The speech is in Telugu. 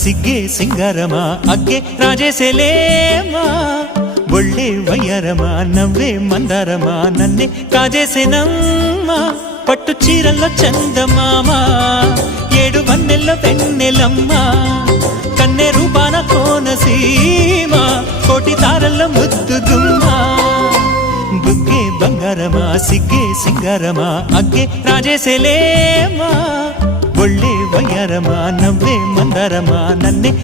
సిగ్గే సింగారమా అగ్గే రాజేసేలేమా ఒళ్ళే వయ్యారమా నవ్వే మందారమా నన్నే కాజేసేనమ్మా పట్టు చీరల్లో చందమామ ఏడు వన్నెల్లో వెన్నెలమ్మా కన్నె రూపాన కోనసీమ కోటి తారల్లో ముద్దుగుమ్మా బుగ్గే బంగారమా సిగ్గే సింగారమా అగ్గే రాజేసేలేమా ఒళ్ళే వయ్యారమా నవ్వే మందారమా నన్నే